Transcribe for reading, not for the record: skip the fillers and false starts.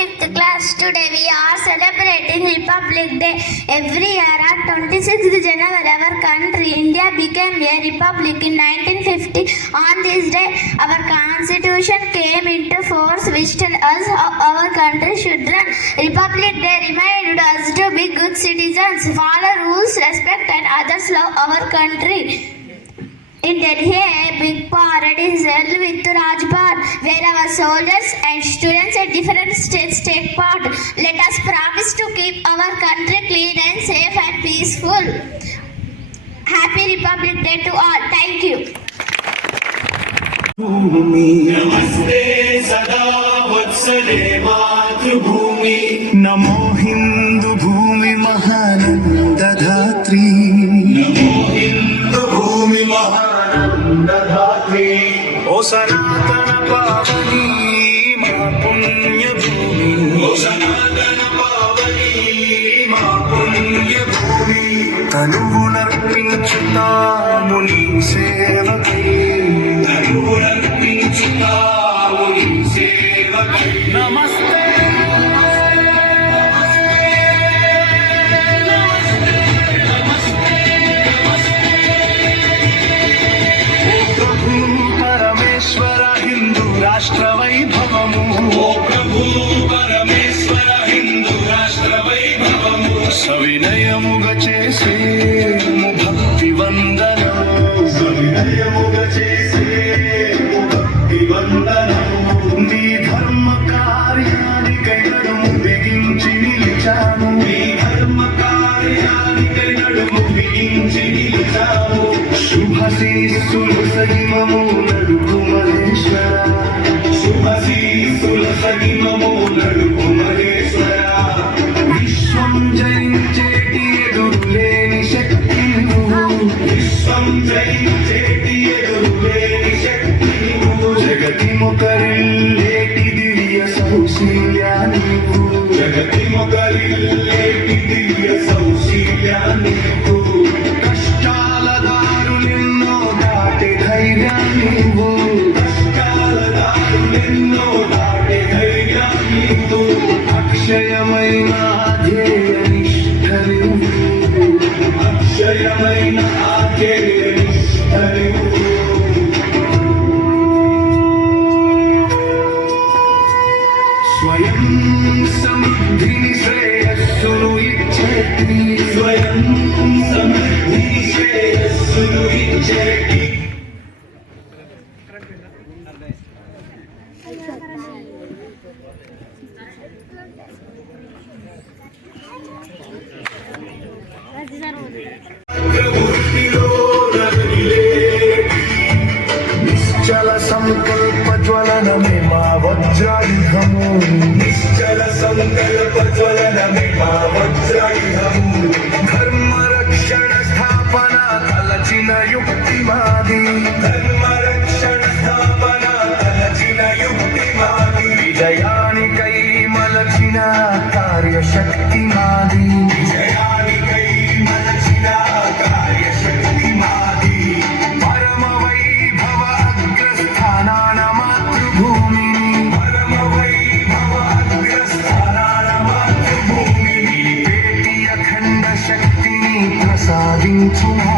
5th class. Today we are celebrating Republic Day. Every year on 26th January, our country, India, became a republic in 1950. On this day, our constitution came into force, which tells us how our country should run. Republic Day reminded us to be good citizens, follow rules, respect and others, love our country. In Delhi, a big parade is held with Rajpath, where our soldiers and students at different states take part. Let us promise to keep our country clean and safe and peaceful. Happy Republic Day to all. Thank you. नमस्ते सदा वत्सले मातृभूमि नमो हिंदू भूमि महानंदधात्री नमो हिंदू भूमि महानंदधात्री ओ सनातन पावनी मां पुण्य भूमि ओ सनातन पावनी मां पुण्य भूमि तनुवुनर्पिंచుతాము నీ సేవకై తనువునర్పించుతాము నీ సేవకై నమస్తే పరమేశ్వర హిందూ రాష్ట్ర వైభవము ఓ ప్రభు పరమేశ్వర హిందూ రాష్ట్ర వైభవము సవినయముగా చేసేము భక్తి వందనము సవినయముగా చేసేము భక్తి వందనము నీ ధర్మ కార్యానికై నడుము బిగించి నిలిచాము మీ ధర్మ కార్యానికై నడుము బిగించి నిలిచాము శుభశీస్సులు సగిమము నడుపు మహేశ్వర శుభశీసుల సగిమము నడుపు మహేశ్వర విశ్వం జయించేటి ఎదురులేని శక్తి నువ్వు విశ్వం జయించేటి ఎదురులేని శక్తి నువ్వు జగతి మొకరిల్లేటి దివ్య సౌశీల్యా నీవు జగతి మొగలిల్లేటి దివ్య సౌశీల్యా నీవు కష్టాల దారులెన్నో దాటి ధైర్యం నీవు కష్టాల దారులెన్నో దాటి ధైర్యం నీవు అక్షయమైన ధ్యేయ నిష్ఠ నీవు అక్షయమైన ఆధ్యేయ నిష్ఠ నీవు స్వయం సమృద్ధిని శ్రేయస్సును ఇచ్చేటి స్వయం సమృద్ధి శ్రేయస్సును ఇచ్చేటి ప్రవృత్తిలో రగిలేటి నిశ్చల సంకల్ప జ్వలనమే మా వజ్రాయుధము నిశ్చల సంకల్ప జ్వలనమే మా వజ్రాయుధము ధర్మ రక్షణ స్థాపన తలచిన యుక్తి మాది ధర్మ రక్షణ స్థాపన తలచిన యుక్తి మాది విజయానికై మలచిన కార్యశక్తి మాది విజయానికై మలచిన కార్యశక్తి మాది పరమ వైభవ అగ్రస్థానాన మాతృభూమిని పరమ వైభవ అగ్రస్థానాల మాతృభూమిని నిలిపేటి అఖండ శక్తిని ప్రసాదించునా